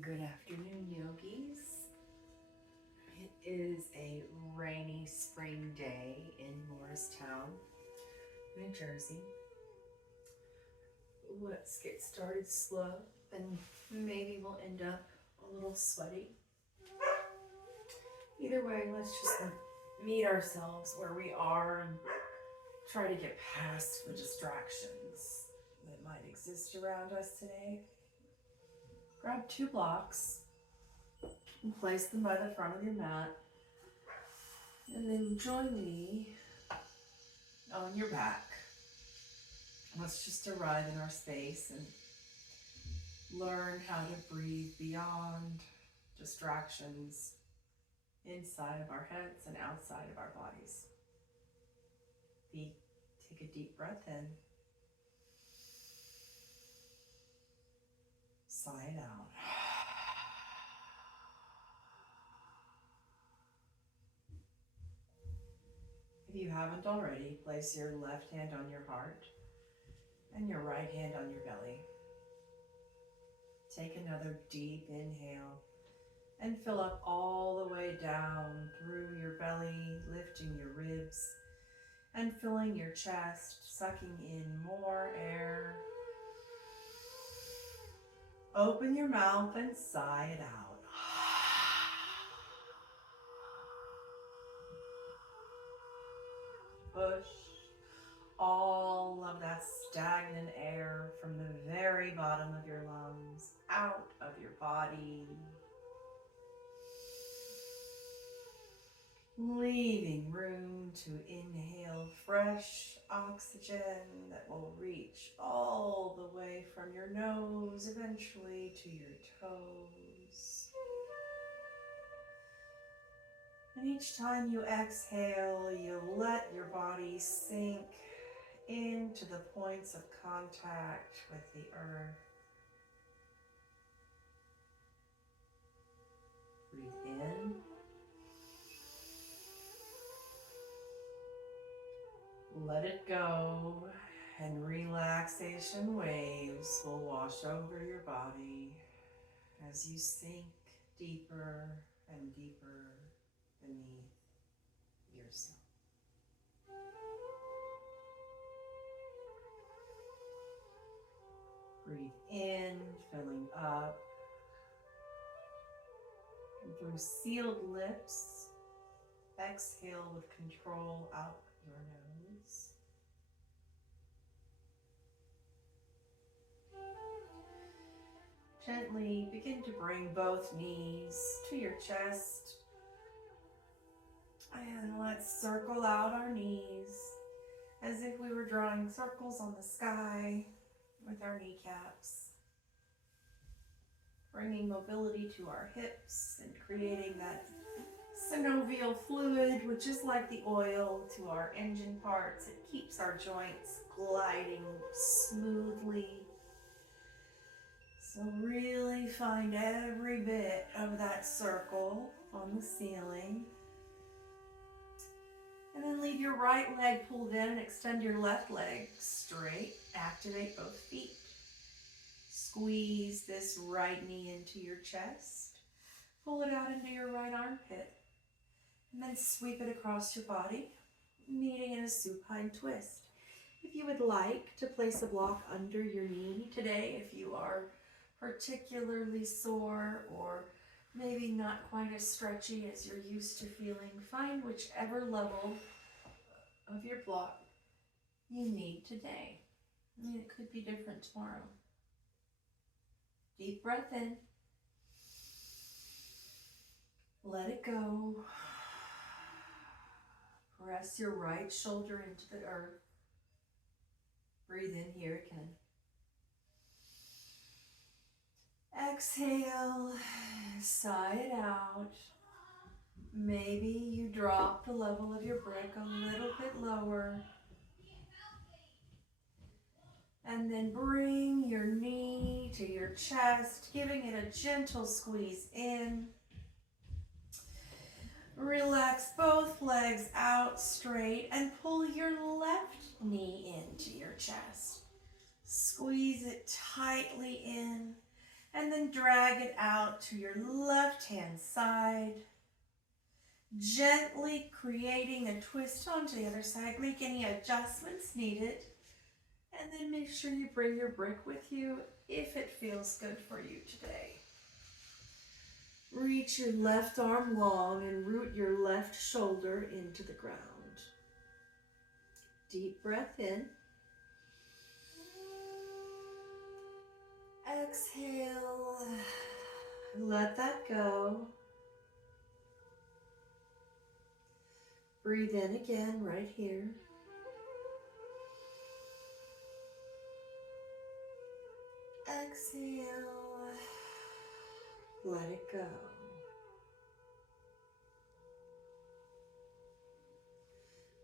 Good afternoon, yogis. It is a rainy spring day in Morristown, New Jersey. Let's get started slow and maybe we'll end up a little sweaty. Either way, let's just meet ourselves where we are and try to get past the distractions that might exist around us today. Grab 2 blocks and place them by the front of your mat. And then join me on your back. Let's just arrive in our space and learn how to breathe beyond distractions inside of our heads and outside of our bodies. Take a deep breath in. Sigh it out. If you haven't already, place your left hand on your heart and your right hand on your belly. Take another deep inhale and fill up all the way down through your belly, lifting your ribs and filling your chest, sucking in more air. Open your mouth and sigh it out. Push all of that stagnant air from the very bottom of your lungs out of your body, leaving room to inhale fresh oxygen that will reach all the way from your nose eventually to your toes. And each time you exhale, you let your body sink into the points of contact with the earth. Breathe in. Let it go, and relaxation waves will wash over your body as you sink deeper and deeper beneath yourself. Breathe in, filling up, and through sealed lips, exhale with control out your nose. Gently begin to bring both knees to your chest. And let's circle out our knees as if we were drawing circles on the sky with our kneecaps. Bringing mobility to our hips and creating that synovial fluid, which is like the oil to our engine parts. It keeps our joints gliding smoothly. So really find every bit of that circle on the ceiling. And then leave your right leg pulled in and extend your left leg straight. Activate both feet. Squeeze this right knee into your chest. Pull it out into your right armpit. And then sweep it across your body, meeting in a supine twist. If you would like to place a block under your knee today, if you are particularly sore or maybe not quite as stretchy as you're used to feeling, find whichever level of your block you need today. I mean, it could be different tomorrow. Deep breath in. Let it go. Press your right shoulder into the earth. Breathe in here again. Exhale, sigh it out. Maybe you drop the level of your brick a little bit lower. And then bring your knee to your chest, giving it a gentle squeeze in. Relax both legs out straight and pull your left knee into your chest. Squeeze it tightly in and then drag it out out to your left hand side, gently creating a twist onto the other side. Make any adjustments needed, and then make sure you bring your brick with you if it feels good for you today. Reach your left arm long and root your left shoulder into the ground. Deep breath in. Exhale. Let that go. Breathe in again right here. Exhale. Let it go.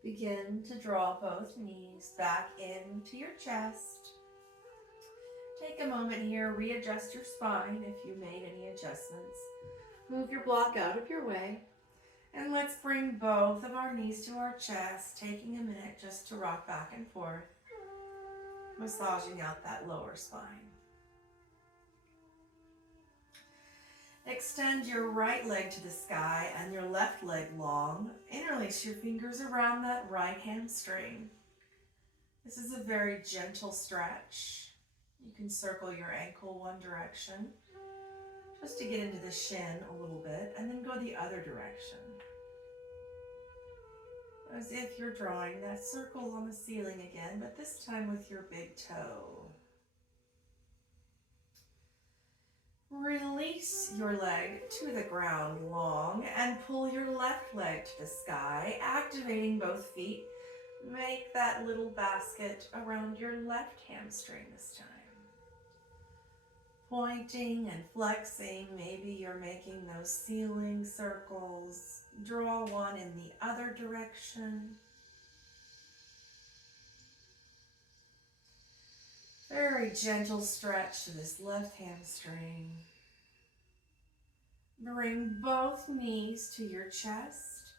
Begin to draw both knees back into your chest. Take a moment here, readjust your spine if you made any adjustments. Move your block out of your way. And let's bring both of our knees to our chest, taking a minute just to rock back and forth, massaging out that lower spine. Extend your right leg to the sky and your left leg long. Interlace your fingers around that right hamstring. This is a very gentle stretch. You can circle your ankle one direction, just to get into the shin a little bit, and then go the other direction. As if you're drawing that circle on the ceiling again, but this time with your big toe. Release your leg to the ground long and pull your left leg to the sky, activating both feet. Make that little basket around your left hamstring this time. Pointing and flexing, maybe you're making those ceiling circles. Draw one in the other direction. Very gentle stretch to this left hamstring. Bring both knees to your chest,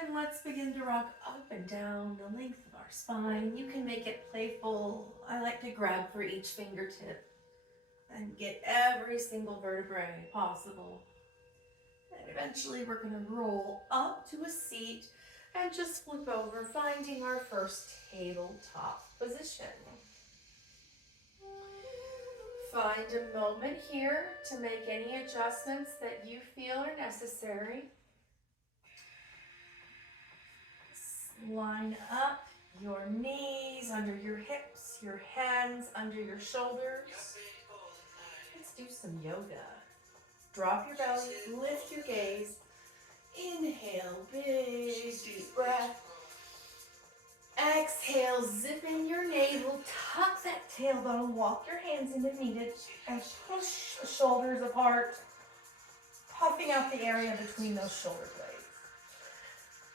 and let's begin to rock up and down the length of our spine. You can make it playful. I like to grab for each fingertip and get every single vertebrae possible. And eventually we're going to roll up to a seat and just flip over, finding our first tabletop position. Find a moment here to make any adjustments that you feel are necessary. Line up your knees under your hips, your hands under your shoulders. Let's do some yoga. Drop your belly, lift your gaze. Inhale, big deep breath. Exhale, zip in your navel, tuck that tailbone, walk your hands in if needed, and push the shoulders apart, puffing out the area between those shoulder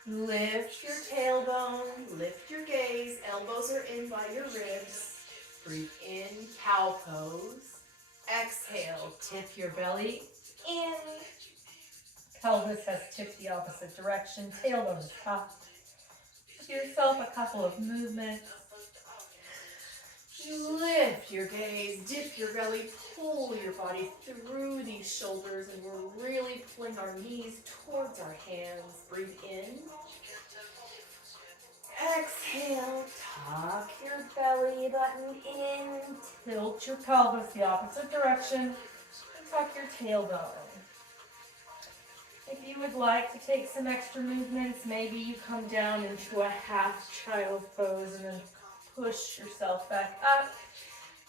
blades. Lift your tailbone, lift your gaze, elbows are in by your ribs. Breathe in, cow pose. Exhale, tip your belly in. Pelvis has tipped the opposite direction, tailbone is tucked. Give yourself a couple of movements. Lift your gaze, dip your belly, pull your body through these shoulders, and we're really pulling our knees towards our hands. Breathe in. Exhale, tuck your belly button in, tilt your pelvis the opposite direction, and tuck your tailbone. If you would like to take some extra movements, maybe you come down into a half child pose and then push yourself back up,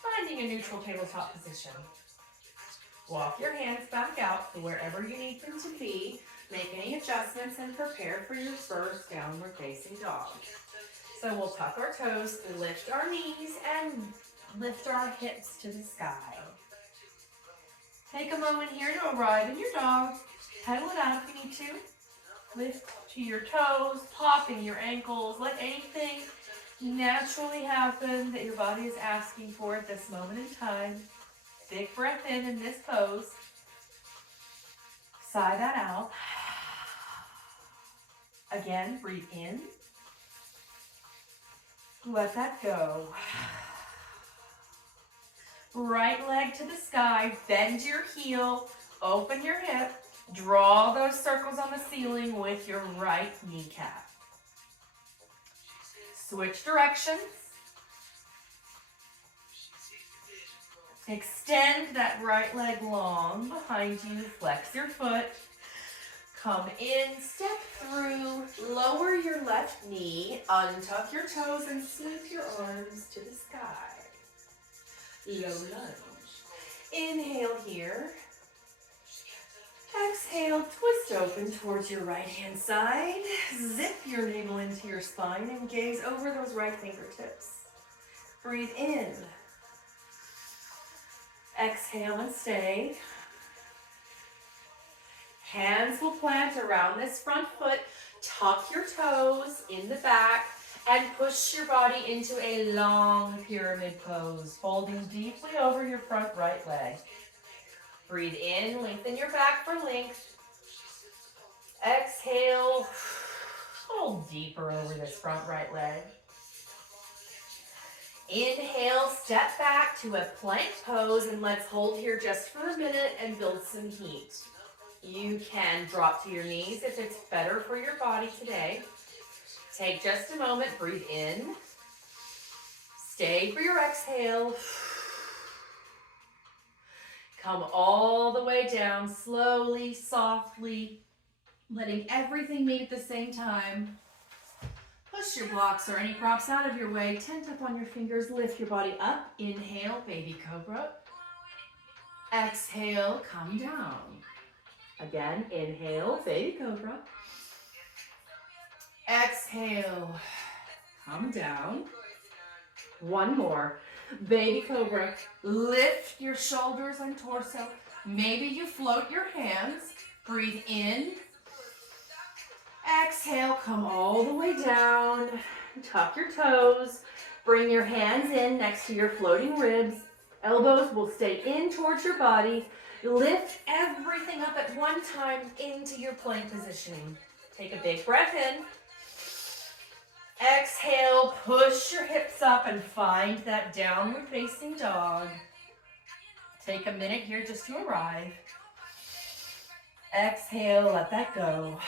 finding a neutral tabletop position. Walk your hands back out to wherever you need them to be. Make any adjustments and prepare for your first downward facing dog. So we'll tuck our toes, lift our knees, and lift our hips to the sky. Take a moment here to arrive in your dog. Pedal it out if you need to. Lift to your toes, popping your ankles. Let anything naturally happen that your body is asking for at this moment in time. Big breath in this pose. Sigh that out. Again, breathe in. Let that go. Right leg to the sky. Bend your heel. Open your hip. Draw those circles on the ceiling with your right kneecap. Switch directions. Extend that right leg long behind you. Flex your foot. Come in, step through, lower your left knee, untuck your toes, and sweep your arms to the sky. Low lunge. Inhale here. Exhale, twist open towards your right-hand side. Zip your navel into your spine and gaze over those right fingertips. Breathe in. Exhale and stay. Hands will plant around this front foot. Tuck your toes in the back and push your body into a long pyramid pose, folding deeply over your front right leg. Breathe in, lengthen your back for length. Exhale, fold deeper over this front right leg. Inhale, step back to a plank pose, and let's hold here just for a minute and build some heat. You can drop to your knees if it's better for your body today. Take just a moment, breathe in. Stay for your exhale. Come all the way down, slowly, softly, letting everything meet at the same time. Push your blocks or any props out of your way. Tent up on your fingers, lift your body up. Inhale, baby cobra. Exhale, come down. Again, inhale, baby cobra. Exhale, come down. One more. Baby cobra. Lift your shoulders and torso. Maybe you float your hands. Breathe in. Exhale, come all the way down. Tuck your toes. Bring your hands in next to your floating ribs. Elbows will stay in towards your body. Lift everything up at one time into your plank positioning. Take a big breath in. Exhale, push your hips up and find that downward facing dog. Take a minute here just to arrive. Exhale, let that go.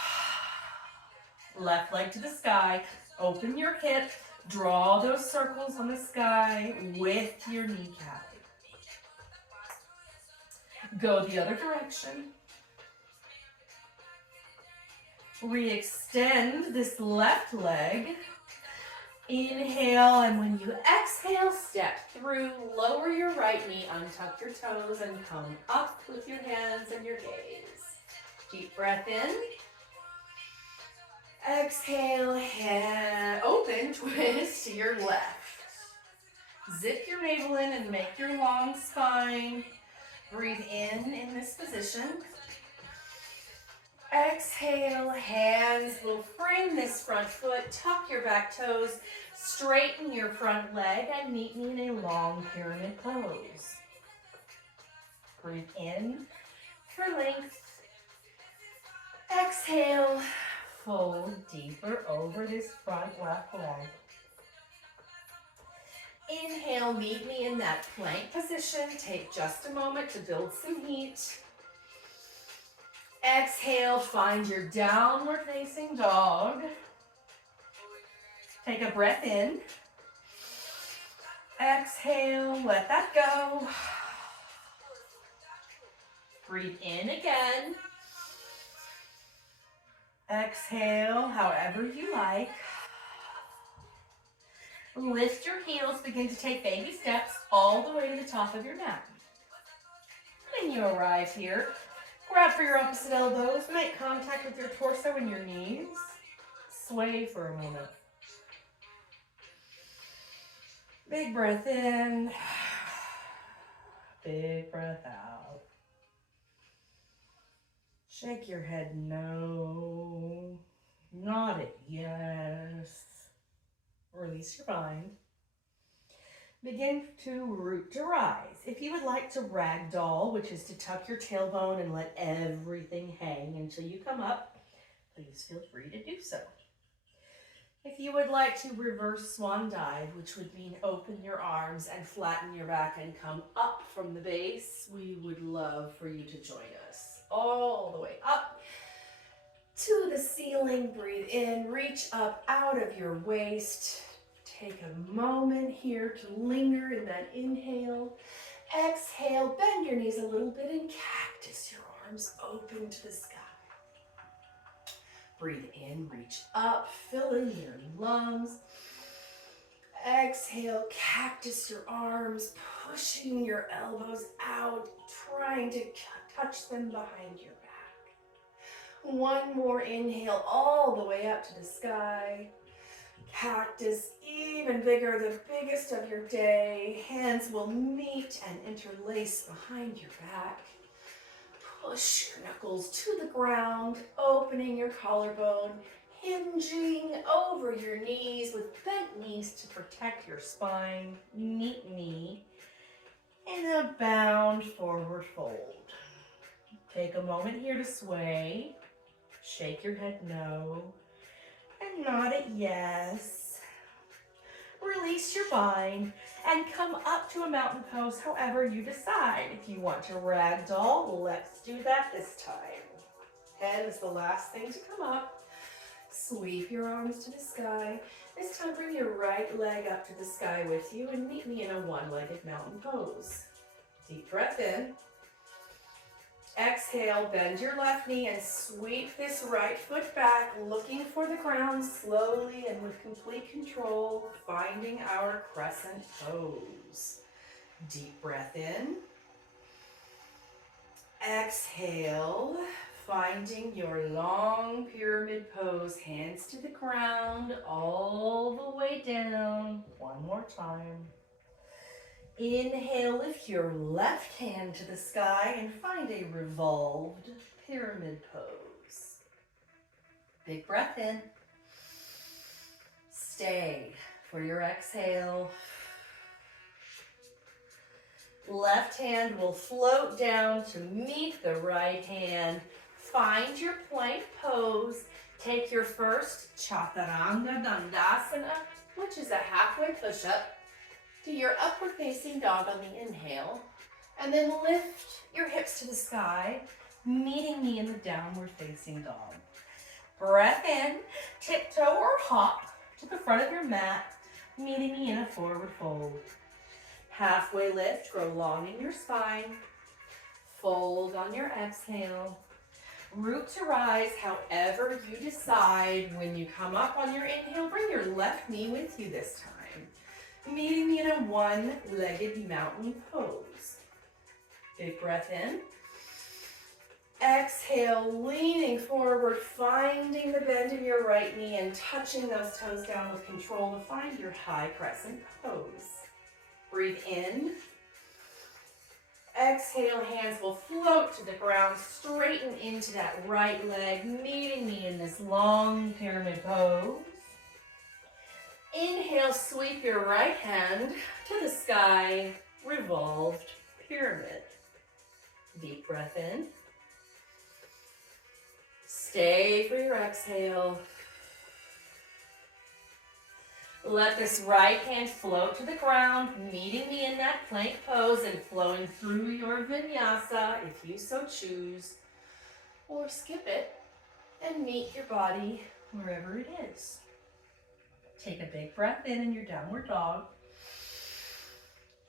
Left leg to the sky. Open your hip. Draw those circles on the sky with your kneecap. Go the other direction. Re-extend this left leg. Inhale, and when you exhale, step through, lower your right knee, untuck your toes, and come up with your hands and your gaze. Deep breath in. Exhale, open, twist to your left. Zip your navel in and make your long spine. Breathe in this position. Exhale, hands will frame this front foot, tuck your back toes, straighten your front leg, and meet me in a long pyramid pose. Breathe in for length. Exhale, fold deeper over this front left leg. Inhale, meet me in that plank position. Take just a moment to build some heat. Exhale, find your downward facing dog. Take a breath in. Exhale, let that go. Breathe in again. Exhale, however you like. Lift your heels, begin to take baby steps all the way to the top of your mat. When you arrive here, grab for your opposite elbows, make contact with your torso and your knees. Sway for a moment. Big breath in, big breath out. Shake your head no, nod it yes. Release your mind. Begin to root to rise. If you would like to ragdoll, which is to tuck your tailbone and let everything hang until you come up, please feel free to do so. If you would like to reverse swan dive, which would mean open your arms and flatten your back and come up from the base, we would love for you to join us. All the way up to the ceiling. Breathe in, reach up out of your waist. Take a moment here to linger in that inhale. Exhale, bend your knees a little bit and cactus your arms open to the sky. Breathe in, reach up, fill in your lungs. Exhale, cactus your arms, pushing your elbows out, trying to touch them behind your back. One more inhale all the way up to the sky. Cactus, even bigger, the biggest of your day. Hands will meet and interlace behind your back. Push your knuckles to the ground, opening your collarbone, hinging over your knees with bent knees to protect your spine. Meet me in a bound forward fold. Take a moment here to sway. Shake your head no and nod it yes. Release your bind and come up to a mountain pose however you decide. If you want to ragdoll, let's do that this time. Head is the last thing to come up. Sweep your arms to the sky. This time bring your right leg up to the sky with you and meet me in a one-legged mountain pose. Deep breath in. Exhale, bend your left knee and sweep this right foot back, looking for the ground slowly and with complete control, finding our crescent pose. Deep breath in. Exhale, finding your long pyramid pose, hands to the ground, all the way down. One more time. Inhale, lift your left hand to the sky and find a revolved pyramid pose. Big breath in. Stay for your exhale. Left hand will float down to meet the right hand. Find your plank pose. Take your first Chaturanga Dandasana, which is a halfway push-up, to your upward facing dog on the inhale, and then lift your hips to the sky, meeting me in the downward facing dog. Breath in, tiptoe or hop to the front of your mat, meeting me in a forward fold. Halfway lift, grow long in your spine. Fold on your exhale. Root to rise however you decide. When you come up on your inhale, bring your left knee with you this time, meeting me in a one-legged mountain pose. Big breath in. Exhale, leaning forward, finding the bend in your right knee and touching those toes down with control to find your high crescent pose. Breathe in. Exhale, hands will float to the ground, straighten into that right leg, meeting me in this long pyramid pose. Inhale, sweep your right hand to the sky, revolved pyramid. Deep breath in. Stay for your exhale. Let this right hand float to the ground, meeting me in that plank pose and flowing through your vinyasa if you so choose, or skip it and meet your body wherever it is. Take a big breath in your downward dog.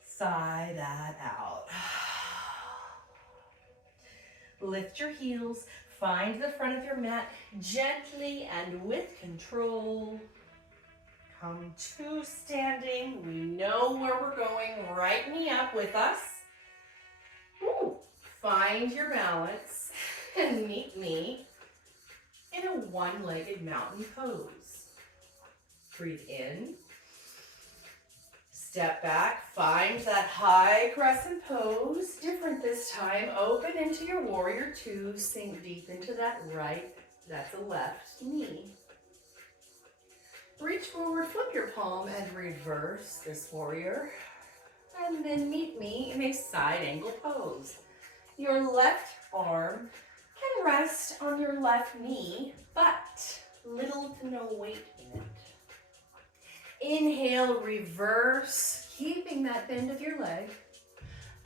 Sigh that out. Lift your heels, find the front of your mat gently and with control. Come to standing. We know where we're going. Right knee up with us. Ooh. Find your balance and meet me in a one-legged mountain pose. Breathe in. Step back. Find that high crescent pose. Different this time. Open into your warrior two. Sink deep into that right, that's the left knee. Reach forward, flip your palm, and reverse this warrior. And then meet me in a side angle pose. Your left arm can rest on your left knee, but little to no weight in it. Inhale, reverse, keeping that bend of your leg.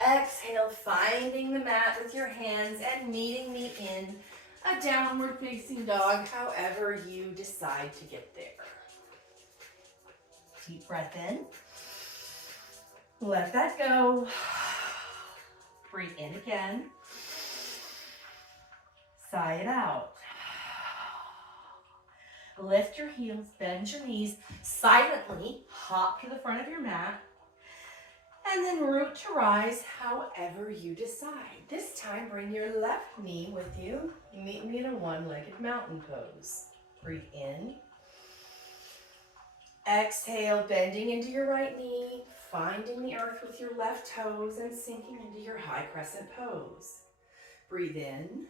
Exhale, finding the mat with your hands and meeting me in a downward facing dog, however you decide to get there. Deep breath in. Let that go. Breathe in again. Sigh it out. Lift your heels, bend your knees, silently hop to the front of your mat, and then root to rise however you decide. This time, bring your left knee with you. You meet me in a one-legged mountain pose. Breathe in. Exhale, bending into your right knee, finding the earth with your left toes and sinking into your high crescent pose. Breathe in.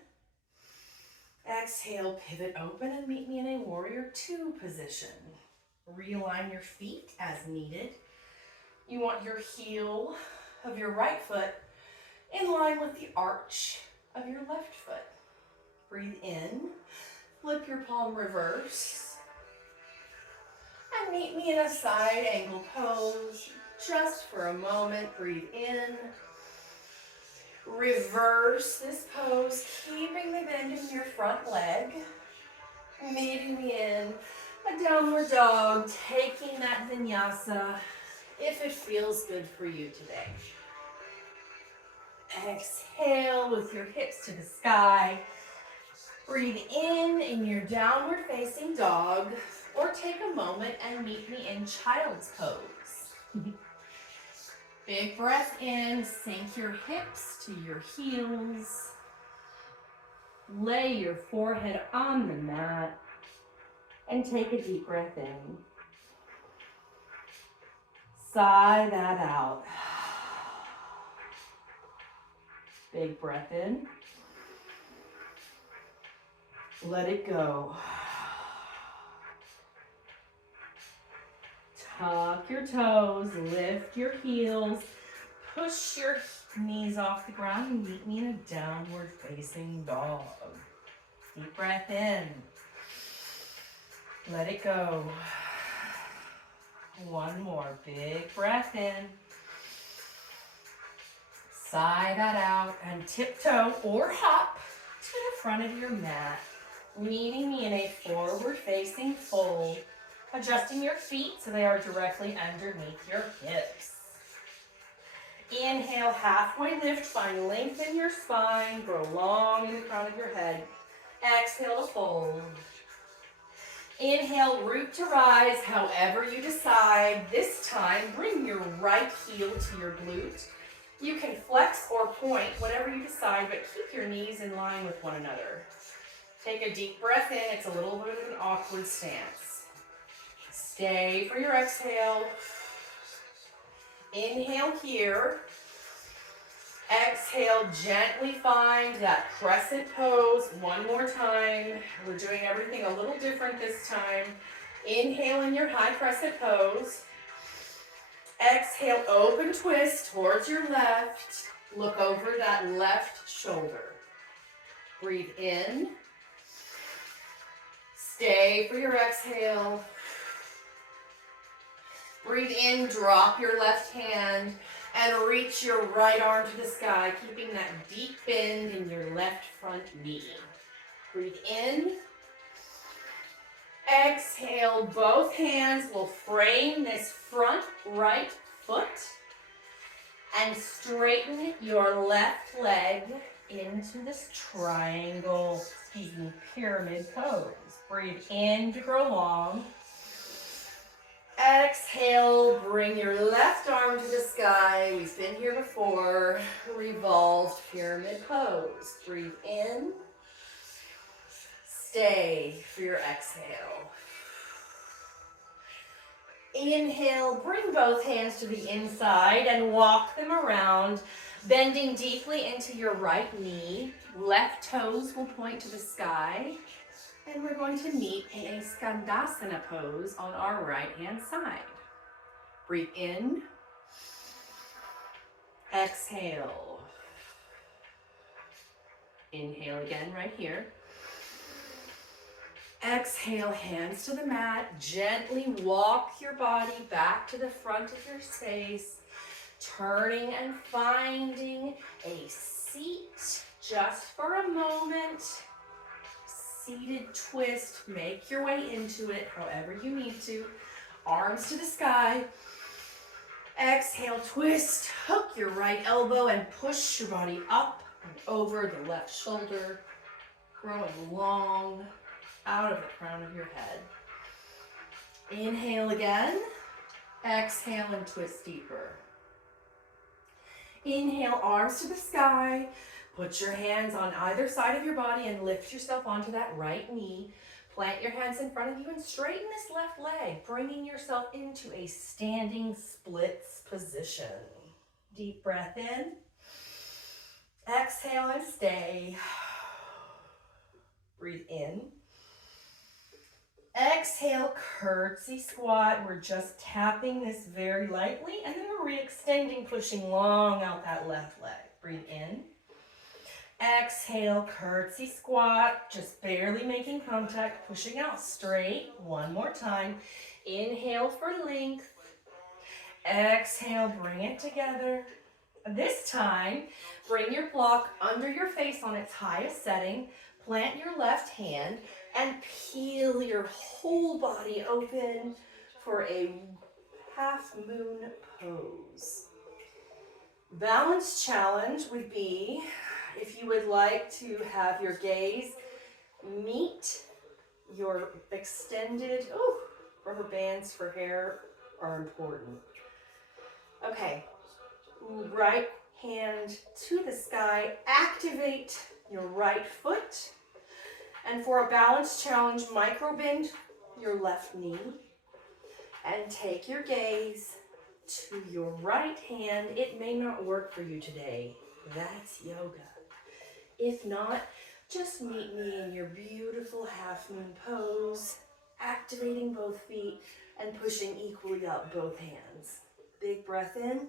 Exhale, pivot open and meet me in a warrior two position. Realign your feet as needed. You want your heel of your right foot in line with the arch of your left foot. Breathe in, flip your palm reverse, and meet me in a side angle pose just for a moment. Breathe in. Reverse this pose, keeping the bend in your front leg. Meeting me in a downward dog, taking that vinyasa if it feels good for you today. Exhale with your hips to the sky. Breathe in your downward facing dog, or take a moment and meet me in child's pose. Big breath in, sink your hips to your heels. Lay your forehead on the mat and take a deep breath in. Sigh that out. Big breath in. Let it go. Tuck your toes, lift your heels, push your knees off the ground and meet me in a downward facing dog. Deep breath in. Let it go. One more big breath in. Sigh that out and tiptoe or hop to the front of your mat, meeting me in a forward facing fold, adjusting your feet so they are directly underneath your hips. Inhale, halfway lift, find length in your spine, grow long in the crown of your head. Exhale to fold. Inhale, root to rise, however you decide. This time, bring your right heel to your glute. You can flex or point, whatever you decide, but keep your knees in line with one another. Take a deep breath in. It's a little bit of an awkward stance. Stay for your exhale. Inhale here. Exhale, gently find that crescent pose one more time. We're doing everything a little different this time. Inhale in your high crescent pose. Exhale, open twist towards your left. Look over that left shoulder. Breathe in. Stay for your exhale. Breathe in, drop your left hand and reach your right arm to the sky, keeping that deep bend in your left front knee. Breathe in. Exhale, both hands will frame this front right foot and straighten your left leg into this triangle, pyramid pose. Breathe in to grow long. Exhale, bring your left arm to the sky. We've been here before. Revolved pyramid pose. Breathe in. Stay for your exhale. Inhale, bring both hands to the inside and walk them around, bending deeply into your right knee. Left toes will point to the sky. And we're going to meet in a Skandasana pose on our right-hand side. Breathe in. Exhale. Inhale again right here. Exhale, hands to the mat. Gently walk your body back to the front of your space, turning and finding a seat just for a moment. Seated twist, make your way into it however you need to. Arms to the sky. Exhale, twist, hook your right elbow and push your body up and over the left shoulder, growing long out of the crown of your head. Inhale again. Exhale and twist deeper. Inhale, arms to the sky. Put your hands on either side of your body and lift yourself onto that right knee. Plant your hands in front of you and straighten this left leg, bringing yourself into a standing splits position. Deep breath in. Exhale and stay. Breathe in. Exhale, curtsy squat. We're just tapping this very lightly, and then we're re-extending, pushing long out that left leg. Breathe in. Exhale, curtsy squat, just barely making contact, pushing out straight. One more time. Inhale for length. Exhale, bring it together. This time, bring your block under your face on its highest setting. Plant your left hand and peel your whole body open for a half moon pose. Balance challenge would be if you would like to have your gaze meet your extended, rubber bands for hair are important. Okay, right hand to the sky, activate your right foot. And for a balance challenge, micro bend your left knee and take your gaze to your right hand. It may not work for you today. That's yoga. If not, just meet me in your beautiful half moon pose, activating both feet and pushing equally up both hands. Big breath in.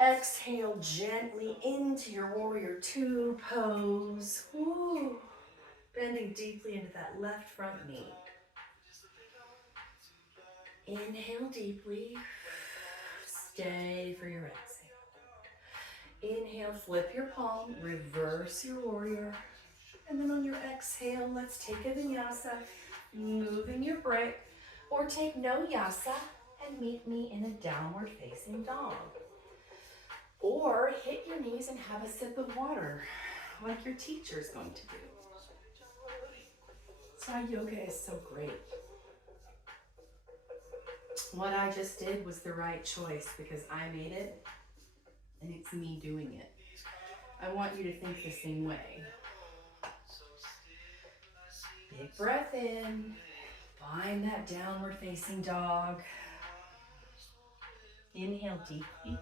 Exhale gently into your warrior two pose. Woo. Bending deeply into that left front knee. Inhale deeply. Stay for your exhale. Inhale, flip your palm, reverse your warrior. And then on your exhale, let's take a vinyasa, moving your brick, or take no yasa and meet me in a downward facing dog. Or hit your knees and have a sip of water, like your teacher's going to do. That's why yoga is so great. What I just did was the right choice because I made it and it's me doing it. I want you to think the same way. Big breath in. Find that downward facing dog. Inhale deeply.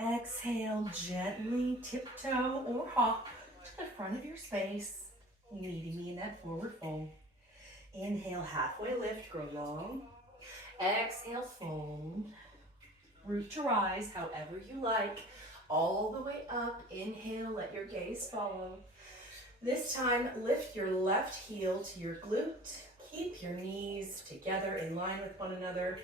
Exhale gently, tiptoe or hop to the front of your space, meeting me in that forward fold. Inhale, halfway lift, grow long. Exhale, fold. Root to rise, however you like, all the way up. Inhale, let your gaze follow. This time, lift your left heel to your glute. Keep your knees together in line with one another.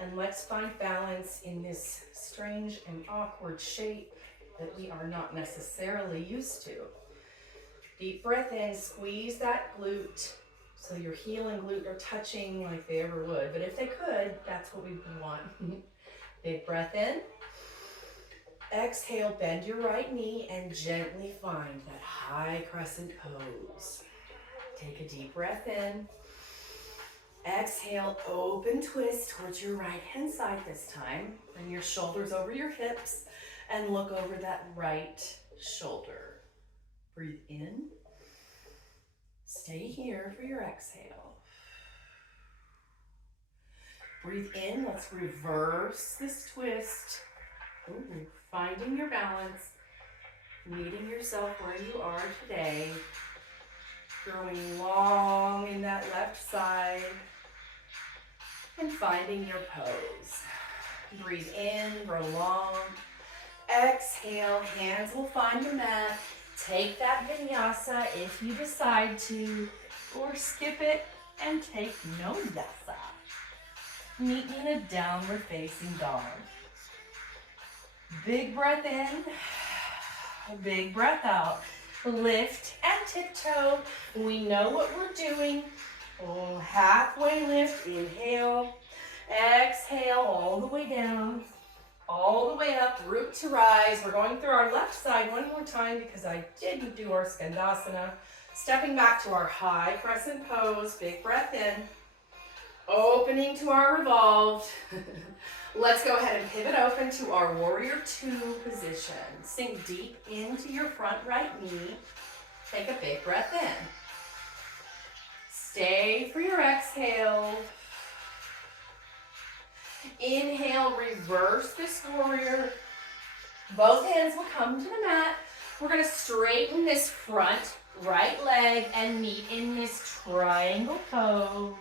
And let's find balance in this strange and awkward shape that we are not necessarily used to. Deep breath in, squeeze that glute so your heel and glute are touching like they ever would. But if they could, that's what we would want. Big breath in. Exhale, bend your right knee and gently find that high crescent pose. Take a deep breath in. Exhale, open twist towards your right hand side this time. Bring your shoulders over your hips and look over that right shoulder. Breathe in. Stay here for your exhale. Breathe in. Let's reverse this twist. Ooh, finding your balance, meeting yourself where you are today. Growing long in that left side and finding your pose. Breathe in, grow long. Exhale, hands will find your mat. Take that vinyasa if you decide to, or skip it and take no yasa. Meet me in a downward facing dog. Big breath in, big breath out. Lift and tiptoe. We know what we're doing. Oh, halfway lift, inhale. Exhale all the way down. All the way up, root to rise. We're going through our left side one more time because I didn't do our Skandasana. Stepping back to our high crescent pose, big breath in. Opening to our revolved. Let's go ahead and pivot open to our warrior two position. Sink deep into your front right knee. Take a big breath in. Stay for your exhale. Inhale, reverse this warrior. Both hands will come to the mat. We're going to straighten this front right leg and meet in this triangle pose.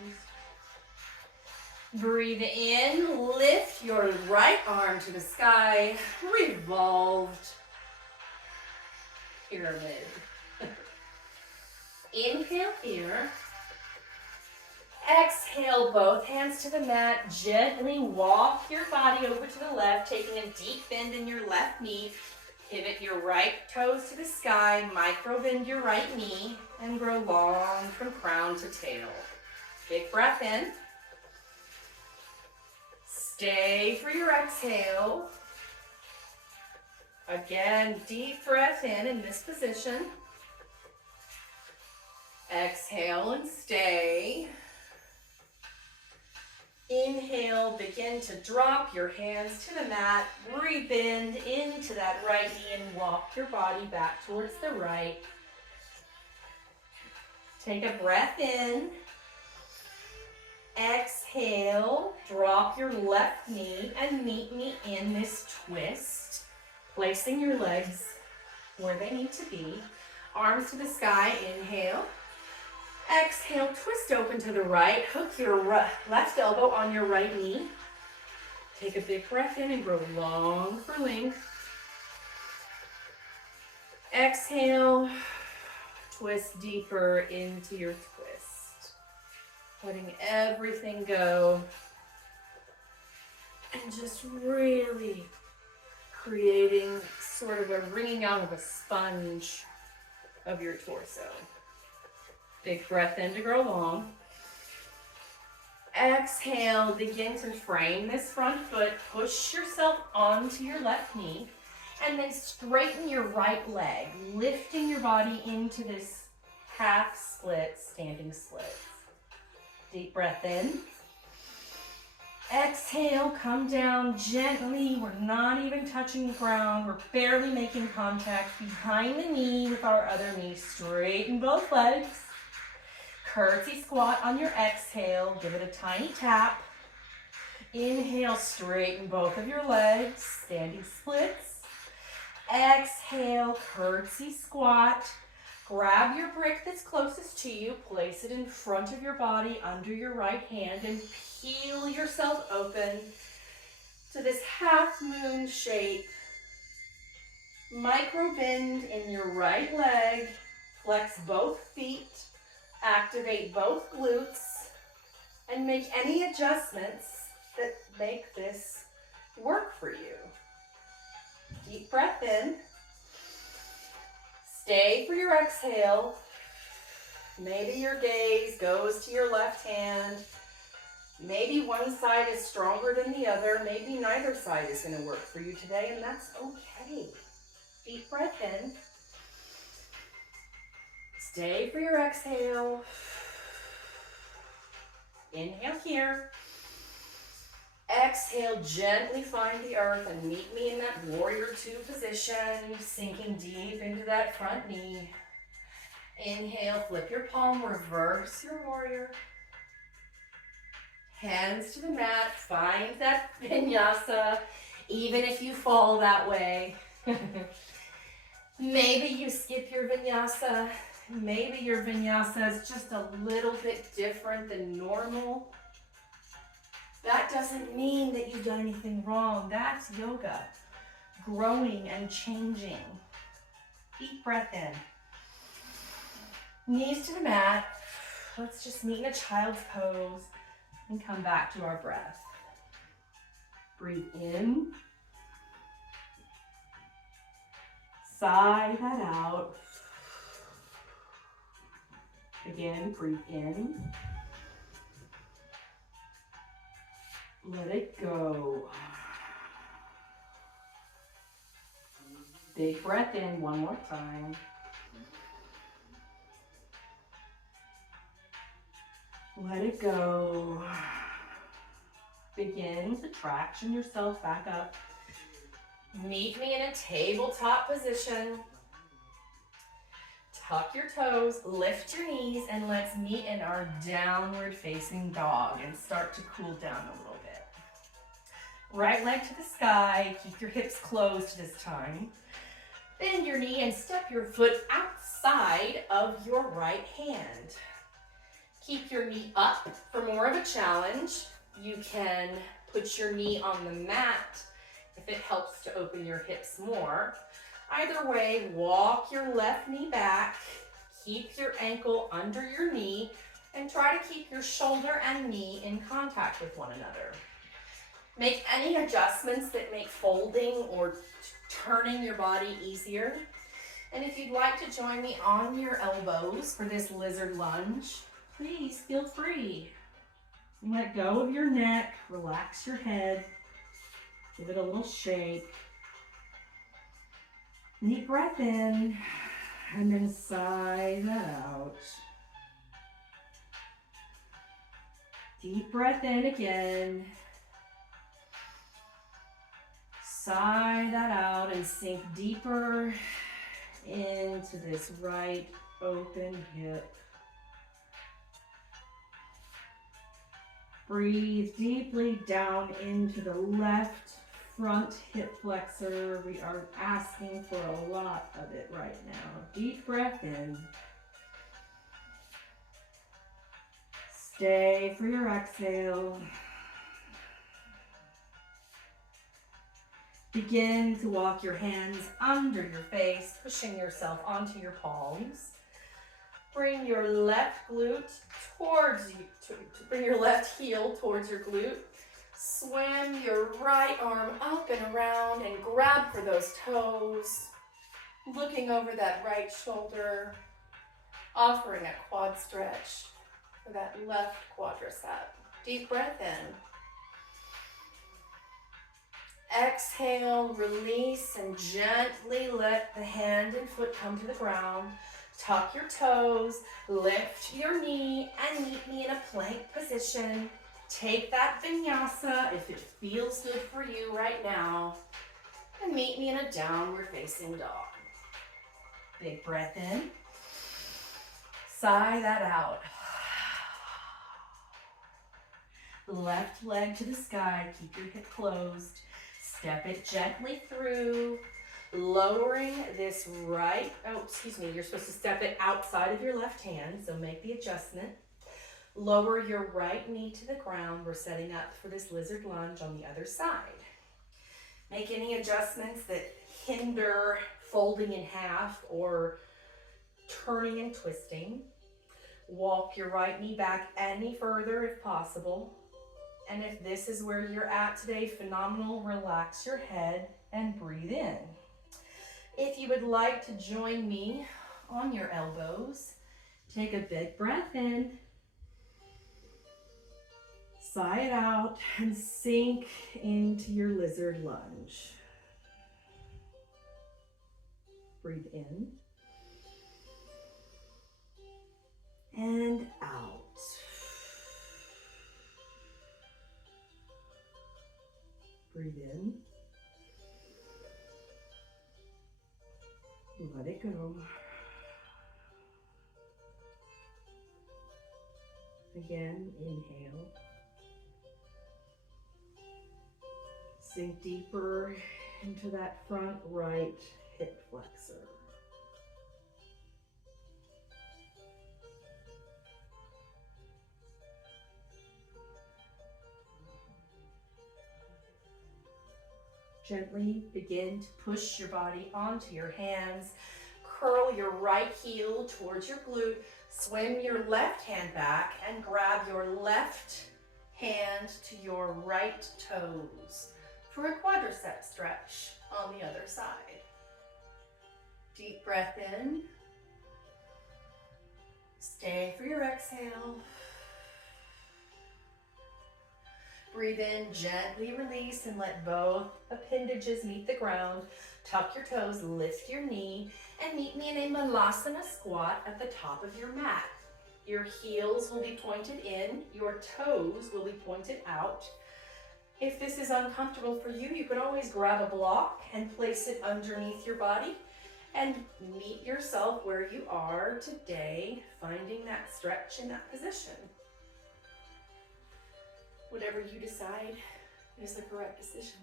Breathe in, lift your right arm to the sky, revolved pyramid. Inhale here. Exhale, both hands to the mat. Gently walk your body over to the left, taking a deep bend in your left knee. Pivot your right toes to the sky, micro bend your right knee, and grow long from crown to tail. Big breath in. Stay for your exhale. Again, deep breath in this position. Exhale and stay. Inhale, begin to drop your hands to the mat. Rebend into that right knee and walk your body back towards the right. Take a breath in. Exhale, drop your left knee and meet me in this twist. Placing your legs where they need to be. Arms to the sky, inhale. Exhale, twist open to the right. Hook your left elbow on your right knee. Take a big breath in and grow long for length. Exhale, twist deeper into your twist. Letting everything go. And just really creating sort of a wringing out of a sponge of your torso. Big breath in to grow long. Exhale, begin to frame this front foot. Push yourself onto your left knee. And then straighten your right leg, lifting your body into this half split, standing splits. Deep breath in. Exhale, come down gently. We're not even touching the ground. We're barely making contact behind the knee with our other knee. Straighten both legs. Curtsy squat on your exhale. Give it a tiny tap. Inhale, straighten both of your legs. Standing splits. Exhale, curtsy squat. Grab your brick that's closest to you. Place it in front of your body under your right hand and peel yourself open to this half moon shape. Micro bend in your right leg. Flex both feet. Activate both glutes and make any adjustments that make this work for you. Deep breath in. Stay for your exhale. Maybe your gaze goes to your left hand. Maybe one side is stronger than the other. Maybe neither side is going to work for you today, and that's okay. Deep breath in. Stay for your exhale. Inhale here. Exhale, gently find the earth and meet me in that warrior two position, sinking deep into that front knee. Inhale, flip your palm, reverse your warrior. Hands to the mat, find that vinyasa, even if you fall that way. Maybe you skip your vinyasa. Maybe your vinyasa is just a little bit different than normal. That doesn't mean that you've done anything wrong. That's yoga, growing and changing. Deep breath in. Knees to the mat. Let's just meet in a child's pose and come back to our breath. Breathe in. Sigh that out. Again, breathe in. Let it go. Big breath in one more time. Let it go. Begin to traction yourself back up. Meet me in a tabletop position. Tuck your toes, lift your knees, and let's meet in our downward facing dog and start to cool down a little bit. Right leg to the sky, keep your hips closed this time. Bend your knee and step your foot outside of your right hand. Keep your knee up for more of a challenge. You can put your knee on the mat if it helps to open your hips more. Either way, walk your left knee back, keep your ankle under your knee, and try to keep your shoulder and knee in contact with one another. Make any adjustments that make folding or turning your body easier. And if you'd like to join me on your elbows for this lizard lunge, please feel free. Let go of your neck, relax your head, give it a little shake. Deep breath in, and then sigh that out. Deep breath in again. Sigh that out and sink deeper into this right open hip. Breathe deeply down into the left front hip flexor. We are asking for a lot of it right now. Deep breath in. Stay for your exhale. Begin to walk your hands under your face, pushing yourself onto your palms. Bring your left glute towards you, bring your left heel towards your glute. Swim your right arm up and around and grab for those toes. Looking over that right shoulder, offering a quad stretch for that left quadricep. Deep breath in. Exhale, release, and gently let the hand and foot come to the ground. Tuck your toes, lift your knee, and meet me in a plank position. Take that vinyasa if it feels good for you right now, and meet me in a downward facing dog. Big breath in. Sigh that out. Left leg to the sky, keep your hip closed. Step it gently through, lowering this right, you're supposed to step it outside of your left hand, so make the adjustment. Lower your right knee to the ground. We're setting up for this lizard lunge on the other side. Make any adjustments that hinder folding in half or turning and twisting. Walk your right knee back any further if possible. And if this is where you're at today, phenomenal. Relax your head and breathe in. If you would like to join me on your elbows, take a big breath in. Sigh it out and sink into your lizard lunge. Breathe in and out. Breathe in. Let it go. Again, inhale. Sink deeper into that front right hip flexor. Gently begin to push your body onto your hands. exhale, your right heel towards your glute. Swim your left hand back and grab your left hand to your right toes for a quadricep stretch on the other side. Deep breath in. Stay for your exhale. Breathe in, gently release, and let both appendages meet the ground. Tuck your toes, lift your knee, and meet me in a Malasana squat at the top of your mat. Your heels will be pointed in, your toes will be pointed out. If this is uncomfortable for you, you can always grab a block and place it underneath your body and meet yourself where you are today, finding that stretch in that position. Whatever you decide is the correct decision.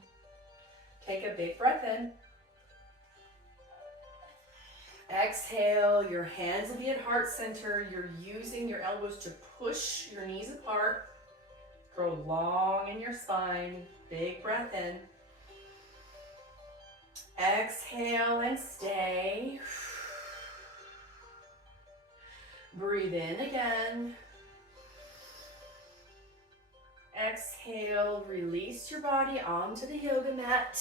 Take a big breath in. Exhale, your hands will be at heart center. You're using your elbows to push your knees apart. Grow long in your spine. Big breath in. Exhale and stay. Breathe in again. Exhale, release your body onto the yoga mat.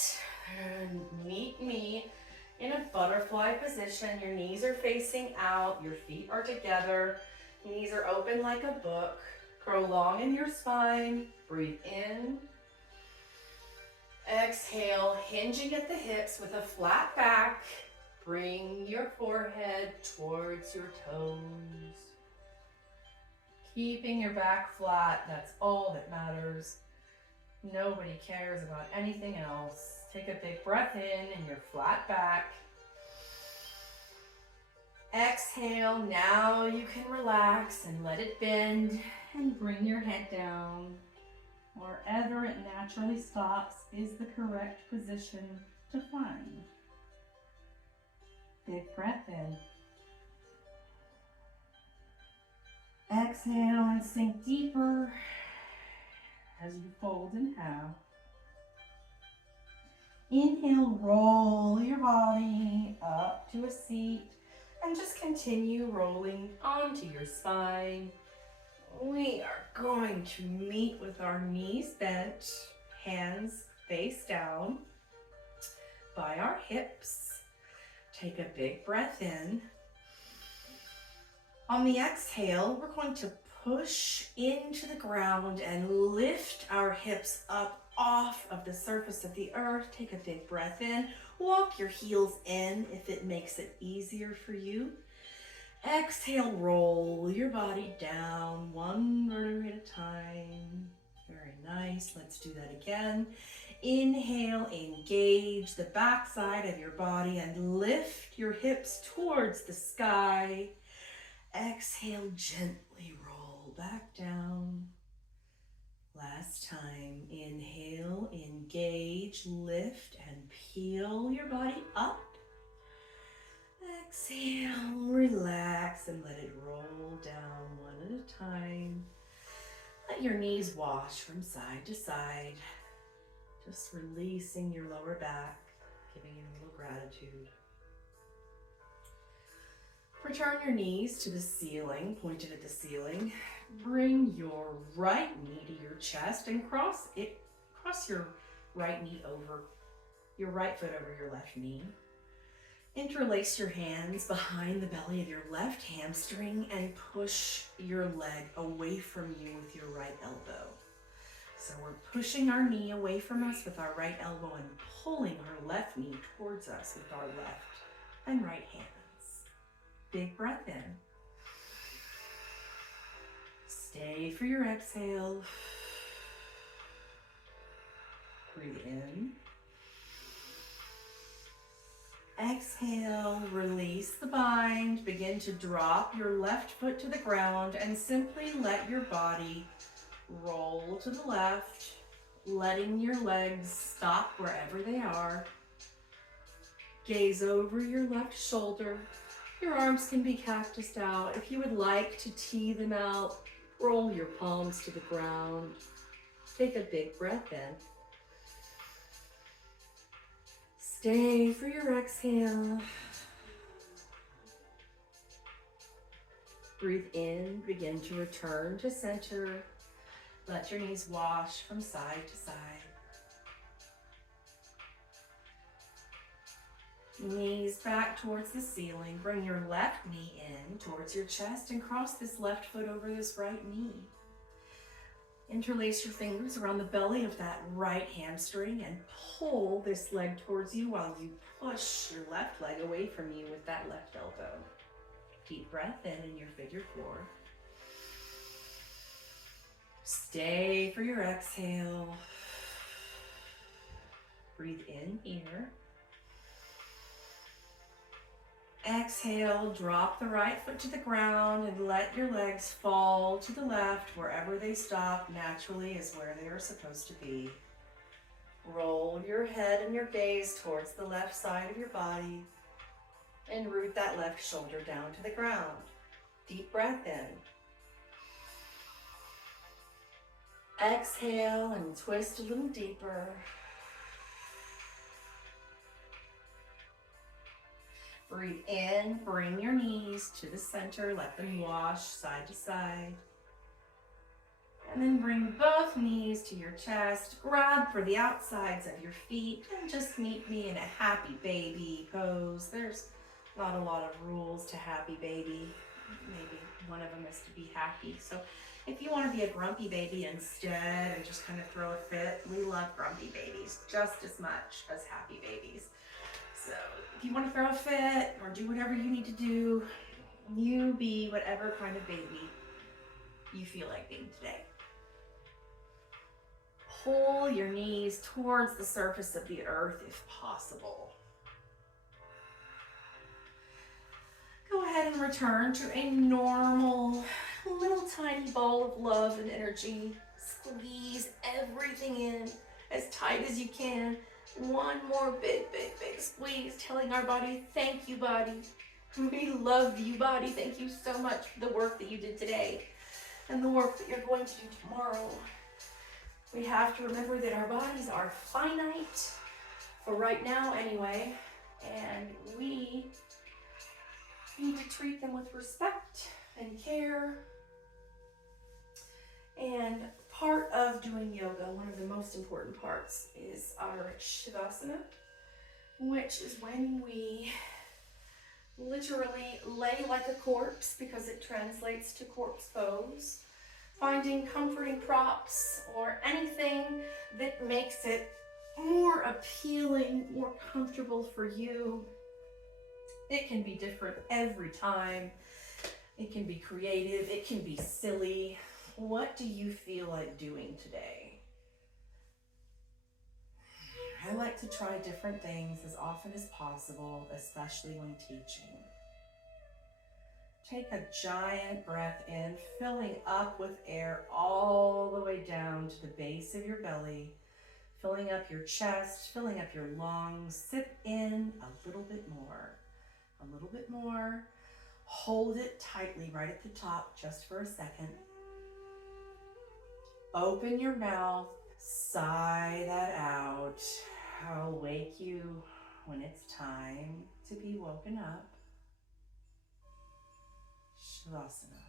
And meet me in a butterfly position. Your knees are facing out, your feet are together, knees are open like a book. Grow long in your spine. Breathe in. Exhale, hinging at the hips with a flat back. Bring your forehead towards your toes. Keeping your back flat, that's all that matters. Nobody cares about anything else. Take a big breath in your flat back. Exhale, now you can relax and let it bend and bring your head down. Wherever it naturally stops is the correct position to find. Big breath in. Exhale and sink deeper as you fold in half. Inhale, roll your body up to a seat and just continue rolling onto your spine. We are going to meet with our knees bent, hands face down by our hips. Take a big breath in. On the exhale, we're going to push into the ground and lift our hips up off of the surface of the earth. Take a big breath in. Walk your heels in if it makes it easier for you. Exhale, roll your body down one vertebrae at a time. Very nice. Let's do that again. Inhale, engage the back side of your body and lift your hips towards the sky. Exhale, gently roll back down. Last time. Inhale, engage, lift, and peel your body up. Exhale, relax, and let it roll down one at a time. Let your knees wash from side to side. Just releasing your lower back, giving you a little gratitude. Return your knees to the ceiling, pointed at the ceiling. Bring your right knee to your chest and cross your right knee over, your right foot over your left knee. Interlace your hands behind the belly of your left hamstring and push your leg away from you with your right elbow. So we're pushing our knee away from us with our right elbow and pulling our left knee towards us with our left and right hands. Big breath in. Stay for your exhale. Breathe in. Exhale, release the bind. Begin to drop your left foot to the ground and simply let your body roll to the left, letting your legs stop wherever they are. Gaze over your left shoulder. Your arms can be cactused out. If you would like to tee them out, roll your palms to the ground. Take a big breath in. Stay for your exhale. Breathe in, begin to return to center. Let your knees wash from side to side. Knees back towards the ceiling. Bring your left knee in towards your chest and cross this left foot over this right knee. Interlace your fingers around the belly of that right hamstring and pull this leg towards you while you push your left leg away from you with that left elbow. Deep breath in your figure four. Stay for your exhale. Breathe in here. Exhale, drop the right foot to the ground and let your legs fall to the left. Wherever they stop naturally is where they are supposed to be. Roll your head and your gaze towards the left side of your body and root that left shoulder down to the ground. Deep breath in. Exhale and twist a little deeper. Breathe in, bring your knees to the center, let them wash side to side. And then bring both knees to your chest, grab for the outsides of your feet, and just meet me in a happy baby pose. There's not a lot of rules to happy baby. Maybe one of them is to be happy. So if you want to be a grumpy baby instead and just kind of throw a fit, we love grumpy babies just as much as happy babies. So if you want to throw a fit or do whatever you need to do, you be whatever kind of baby you feel like being today. Pull your knees towards the surface of the earth if possible. Go ahead and return to a normal, little tiny ball of love and energy. Squeeze everything in as tight as you can. One more big, big, big squeeze, telling our body, thank you, body. We love you, body. Thank you so much for the work that you did today and the work that you're going to do tomorrow. We have to remember that our bodies are finite, for right now anyway, and we need to treat them with respect and care. And part of doing yoga, one of the most important parts, is our Shavasana, which is when we literally lay like a corpse because it translates to corpse pose, finding comforting props or anything that makes it more appealing, more comfortable for you. It can be different every time. It can be creative, it can be silly. What do you feel like doing today? I like to try different things as often as possible, especially when teaching. Take a giant breath in, filling up with air all the way down to the base of your belly, filling up your chest, filling up your lungs. Sip in a little bit more, a little bit more. Hold it tightly right at the top just for a second. Open your mouth, sigh that out. I'll wake you when it's time to be woken up. Shavasana.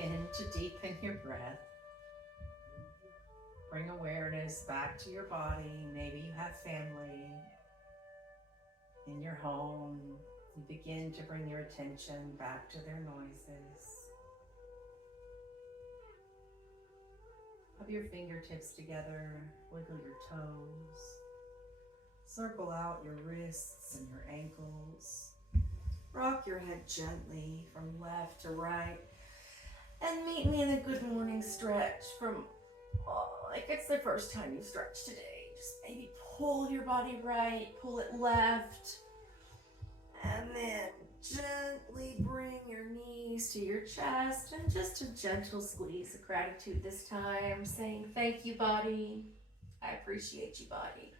begin to deepen your breath. Bring awareness back to your body. Maybe you have family in your home. You begin to bring your attention back to their noises. Rub your fingertips together, wiggle your toes. Circle out your wrists and your ankles. Rock your head gently from left to right. And meet me in a good morning stretch from, like it's the first time you stretched today. Just maybe pull your body right, pull it left. And then gently bring your knees to your chest and just a gentle squeeze of gratitude this time, saying thank you, body. I appreciate you, body.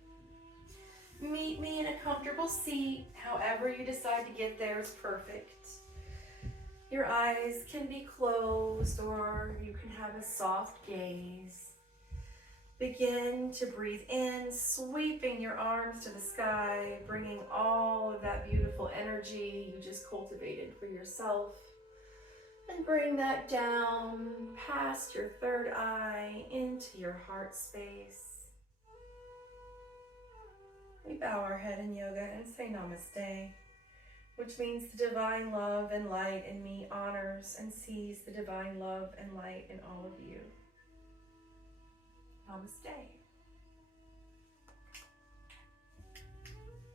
Meet me in a comfortable seat. However you decide to get there is perfect. Your eyes can be closed or you can have a soft gaze. Begin to breathe in, sweeping your arms to the sky, bringing all of that beautiful energy you just cultivated for yourself. And bring that down past your third eye into your heart space. We bow our head in yoga and say namaste, which means the divine love and light in me honors and sees the divine love and light in all of you. Namaste.